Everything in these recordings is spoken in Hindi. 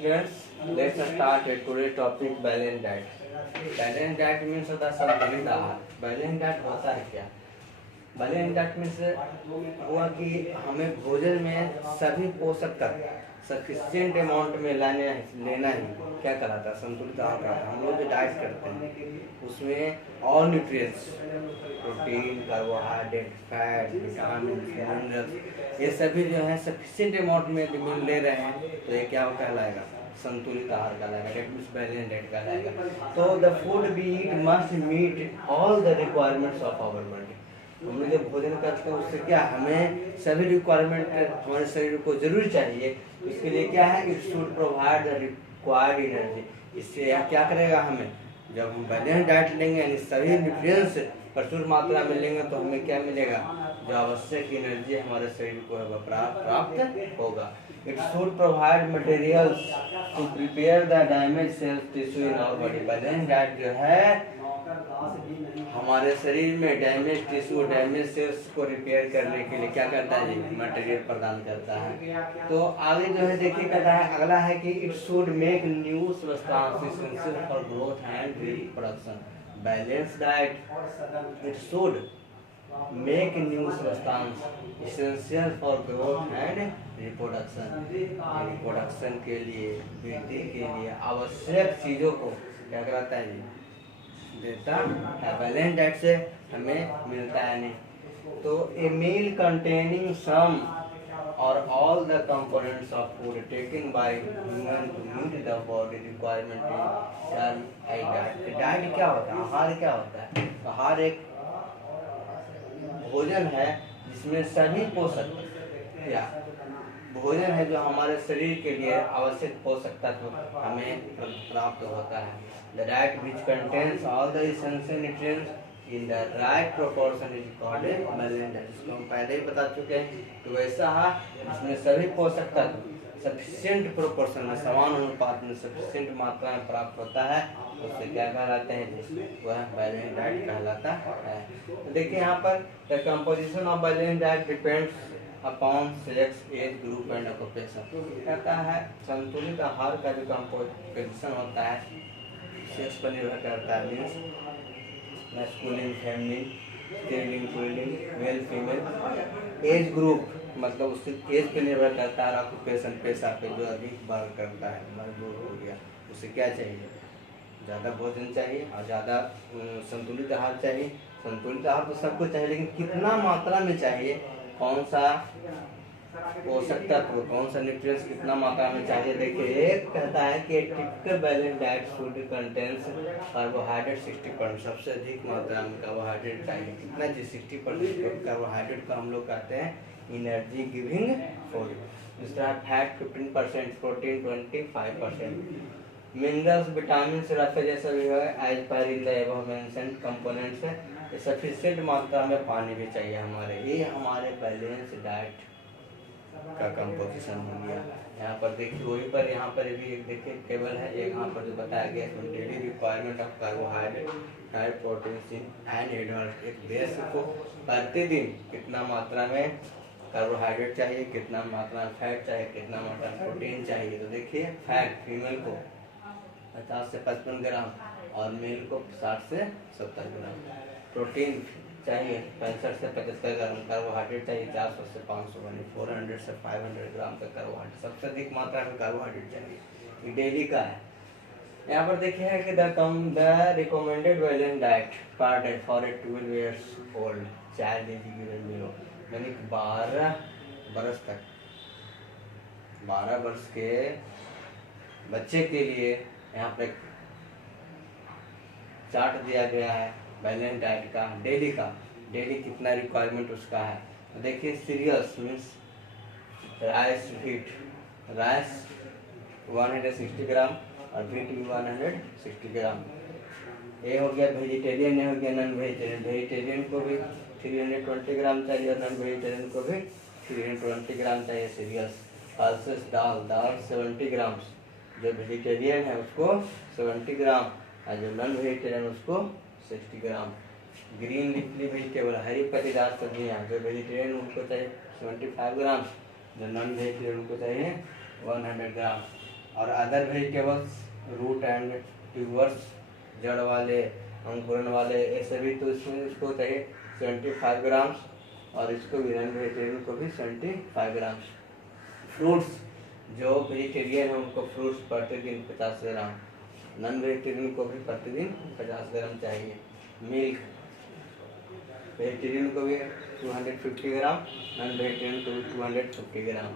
students, let's start today's topic balanced diet. Balanced diet means होता है संतुलित आहार. Balanced diet होता है क्या? बैलेंस डाइट मीन्स हुआ कि हमें भोजन में सभी पोषक तत्व सफिशिएंट अमाउंट में लेना ही क्या कहलाता है, संतुलित आहार कहलाता है. हम लोग जो डाइट करते हैं उसमें all nutrients, protein, carbohydrate, fat, vitamin, minerals, ये सभी जो है सफिशिएंट अमाउंट में ले रहे हैं तो ये क्या कहलाएगा, संतुलित आहार कहलाएगा. डेट मीन्स बैलेंस डाइट कहलाएगा. तो the food we eat must meet all the requirements of our body. हम लोग जब भोजन करते हैं उससे क्या हमें सभी रिक्वायरमेंट हमारे शरीर को जरूर चाहिए. इसके लिए क्या है, it should provide the required energy. इससे यह क्या करेगा, हमें जब हम बैलेंस डाइट लेंगे यानी सभी न्यूट्रिएंट्स प्रचुर मात्रा में लेंगे तो हमें क्या मिलेगा, जो आवश्यक एनर्जी हमारे शरीर को प्राप्त होगा. It should provide materials to prepare the damage cells tissue in our body. Balance diet जो है हमारे शरीर में डैमेज टिश्यू, डैमेज सेल्स को रिपेयर करने के लिए क्या करता है जी, मटेरियल प्रदान करता है. तो आगे जो है देखिए कहता है, अगला है कि it should make new substance essential for growth and reproduction. Balance diet it should make new substance essential for growth and reproduction. Reproduction के लिए, वृद्धि के लिए आवश्यक चीजों को क्या कराता है जी, देता है. बैलेंस डाइट से हमें मिलता है नहीं. तो ए मील containing some or all the components of food taken by human to meet the body requirement term a diet. Diet क्या होता है, आहार क्या होता है. आहार एक भोजन है जिसमें सभी पोषक या भोजन है जो हमारे शरीर के लिए आवश्यक पोषक तत्व हमें प्राप्त होता है. The diet which contains all the essential nutrients in the right proportion is called a balanced diet. इसको हम पहले ही बता चुके हैं. तो वैसा है जिसमें सभी पोषक तत्व सफिशिएंट प्रोपोर्शन में, समान अनुपात में, सफिशिएंट मात्रा में प्राप्त होता है, उससे क्या कहलाते हैं, वह बैलेंस डाइट कहलाता है. तो देखिए यहाँ पर the composition of balance diet depends upon sex, age group and occupation. कहता है संतुलित आहार का जो कंपोजिशन होता है सेक्स पर निर्भर करता है. मीन्स मैस्कुलिन, फेमिनिन, स्त्रीलिंग, पुल्लिंग, मेल, फीमेल. एज ग्रुप मतलब उससे एज पे निर्भर करता है. ऑक्यूपेशन पेशा पे जो अधिक बार करता है, मजदूर हो गया, उसे क्या चाहिए, ज़्यादा भोजन चाहिए और ज़्यादा संतुलित आहार चाहिए. संतुलित आहार तो सबको चाहिए, लेकिन कितना मात्रा में चाहिए, कौन सा पोषक तत्व, कौन सा न्यूट्रिएंट्स कितना मात्रा में चाहिए. देखिए एक कहता है कि typical balance diet food contains carbohydrate 60%. सबसे अधिक मात्रा में कार्बोहाइड्रेट चाहिए. कितना जी, 60%. कार्बोहाइड्रेट को हम लोग कहते हैं एनर्जी गिविंग फूड. दूसरा फैट 15%, प्रोटीन 25%. मिनरल्स, विटामिन से जैसा भी है एज पर in the above mentioned components है. सफिशिएंट मात्रा में पानी भी चाहिए हमारे. ये हमारे बैलेंस डाइट का कंपोजिशन हो गया. यहाँ पर देखिए वही पर यहाँ पर भी एक देखिए टेबल है, एक यहाँ पर जो बताया गया है daily requirement of carbohydrate, fat, protein and advance. एक देश को प्रतिदिन कितना मात्रा में कार्बोहाइड्रेट चाहिए, कितना मात्रा में फैट चाहिए, कितना मात्रा में प्रोटीन चाहिए. तो देखिए फैट फीमेल को 50 से 55 ग्राम और मेल को 60 से 70 ग्राम. प्रोटीन चाहिए 65 से 75 ग्राम. कार्बोहाइड्रेट चाहिए 400 से 500 यानी 400 से 500 ग्राम का कार्बोहाइड्रेट. सबसे अधिक मात्रा में कार्बोहाइड्रेट चाहिए, डेली का है. यहाँ पर देखिए है कि the recommended balance diet per day for a 12 years old child is given below. यानी 12 वर्ष तक, 12 वर्ष के बच्चे के लिए यहाँ पे चार्ट दिया गया है बैलेंस डाइट का, डेली का. डेली कितना रिक्वायरमेंट उसका है. तो देखिए cereals means rice, wheat. Rice 160 gram और व्हीट भी 160 ग्राम. ये हो गया वेजिटेरियन, ये हो गया नॉन वेजिटेरियन. वेजिटेरियन को भी 320 ग्राम चाहिए और नॉन वेजिटेरियन को भी 320 ग्राम चाहिए सीरियल्स. पल्सेस दाल 70 ग्राम. जो वेजिटेरियन है उसको 70 ग्राम और जो नॉन वेजिटेरियन उसको 60 ग्राम. ग्रीन लीफी वेजिटेबल, हरी पत्तेदार सब्जियाँ, जो वेजिटेरियन उनको चाहिए 75 ग्राम, जो नॉन वेजिटेरियन उनको चाहिए 100 ग्राम. और other vegetables root and tubers, जड़ वाले अंकुरन वाले ऐसे भी, तो इसमें इसको चाहिए 75 ग्राम्स, और इसको भी नॉन वेजिटेरियन को भी 75 ग्राम्स। फ्रूट्स, जो वेजिटेरियन है उनको फ्रूट्स प्रतिदिन 50 ग्राम, नॉन वेजिटेरियन को भी प्रतिदिन 50 ग्राम चाहिए। मिल्क, वेजिटेरियन को भी 250 ग्राम, नॉन वेजिटेरियन को भी 250 ग्राम।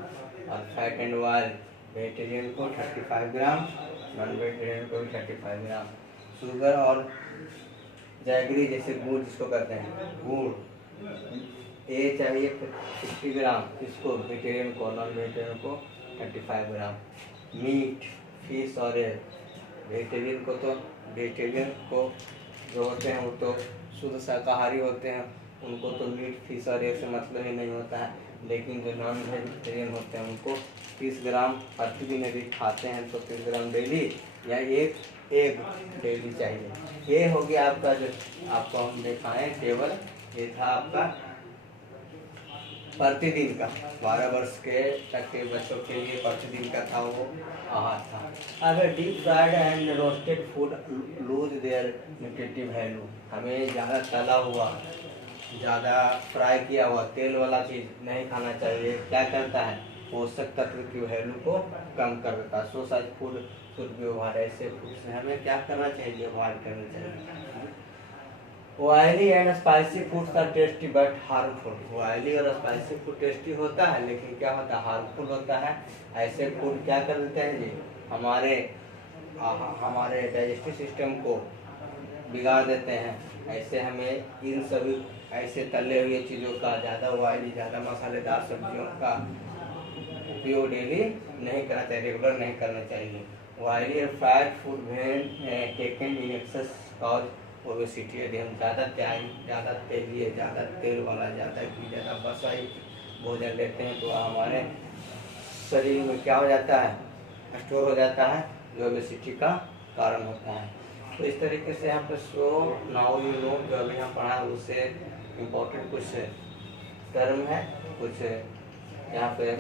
और फैट एंड ऑयल, वेजिटेरियन को 35 ग्राम, नॉन वेजिटेरियन को भी 35 ग्राम। शुगर और जैगरी, जैसे गुड़ जिसको कहते हैं, गुड़ ये चाहिए 50 ग्राम, इसको वेजिटेरियन को, नॉन वेजिटेरियन को 35 ग्राम। मीट, फिश और एग, वेजिटेरियन को जो होते हैं वो तो शुद्ध शाकाहारी होते हैं, उनको तो मीट फिश और एग से मतलब ही नहीं होता है, लेकिन जो नॉन वेजिटेरियन होते हैं उनको 30 ग्राम प्रतिदिन यदि खाते हैं तो 30 ग्राम डेली, या एक एग डेली चाहिए। ये हो गया आपका, जो आपको हम दिखाएं टेबल, ये था आपका प्रतिदिन का 12 वर्ष के तक के बच्चों के लिए प्रतिदिन का था वो आहार था। अगर deep fried and roasted food lose their nutritive value, हमें ज़्यादा तला हुआ, ज़्यादा फ्राई किया हुआ तेल वाला चीज़ नहीं खाना चाहिए। क्या करता है, पोषक तत्व की वैल्यू को कम कर देता है। सो सच फूड शुड व्यवहार, ऐसे फूड से हमें क्या करना चाहिए, व्यवहार करना चाहिए। Oily and spicy foods are tasty but harmful, oily और स्पाइसी फूड टेस्टी होता है लेकिन क्या होता है, हार्मफुल होता है। ऐसे फूड क्या कर देते हैं जी, हमारे डाइजेस्टिव सिस्टम को बिगाड़ देते हैं। ऐसे हमें इन सभी ऐसे तले हुए चीज़ों का, ज़्यादा ऑयली, ज़्यादा मसालेदार सब्जियों का उपयोग डेली नहीं करना चाहिए, रेगुलर नहीं करना चाहिए। ऑयली और fried food when taken in excess cause obesity, यदि हम ज़्यादा तेलीय, ज़्यादा तेल वाला, ज़्यादा घी, ज़्यादा बसाई भोजन लेते हैं तो हमारे शरीर में क्या हो जाता है, स्टोर हो जाता है, जो ओबेसिटी का कारण होता है। तो इस तरीके से यहाँ पे सो नाउ यू नो, जो अभी हम पढ़ा है उससे इम्पोर्टेंट कुछ टर्म है, कुछ यहाँ पे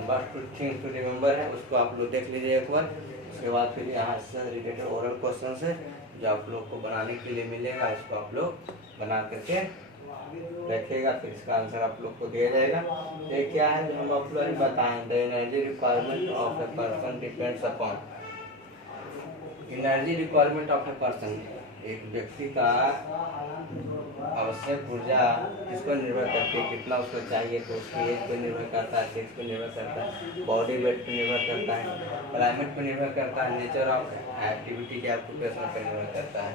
मस्ट थिंग्स टू रिमेंबर है, उसको आप लोग देख लीजिए एक बार। उसके बाद फिर यहाँ से रिलेटेड ओरल क्वेश्चन है जो आप लोग को बनाने के लिए मिलेगा, इसको आप लोग बना करके रखिएगा, फिर इसका आंसर आप लोग को दिया जाएगा। ये क्या है, हम आप लोग बताएं, the energy requirement of a person depends upon, energy requirement of a person, एक व्यक्ति का आवश्यक ऊर्जा किस पर निर्भर करती है, कितना उसको चाहिए, तो उसकी एज पर निर्भर करता है, सेक्स पर निर्भर करता है, बॉडी वेट पर निर्भर करता है, क्लाइमेट पर निर्भर करता है, नेचर ऑफ एक्टिविटी के ऑक्यूपेशन पर निर्भर करता है।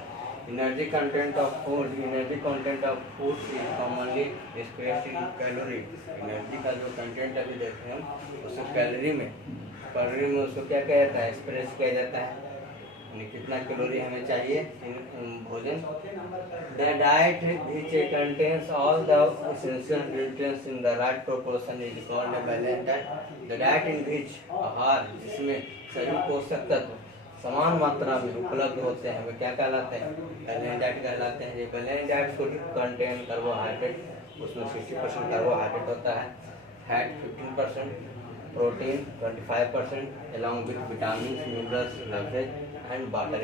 Energy content of food, energy content of food is commonly expressed in calorie, energy का जो कंटेंट अभी देखते हैं हम उसको कैलोरी में उसको क्या कहा जाता है, एक्सप्रेस किया जाता है, कितना कैलोरी हमें चाहिए भोजन। The diet which contains all the essential nutrients in the right proportion is called a balanced diet। the diet in which, आहार जिसमें सभी पोषक तत्व समान मात्रा में उपलब्ध होते हैं वे क्या कहलाते हैं, बैलेंस डाइट कहलाते हैं। ये balance diet food contain carbohydrate, उसमें 60% कार्बोहाइड्रेट होता है, fat 15%, protein 25%, along with vitamin, minerals, leverage and water.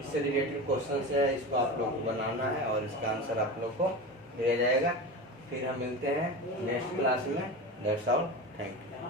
इससे रिलेटेड क्वेश्चन है, इसको आप लोग को बनाना है और इसका आंसर आप लोग को दिया जाएगा। फिर हम मिलते हैं नेक्स्ट क्लास में। That's all, thank you.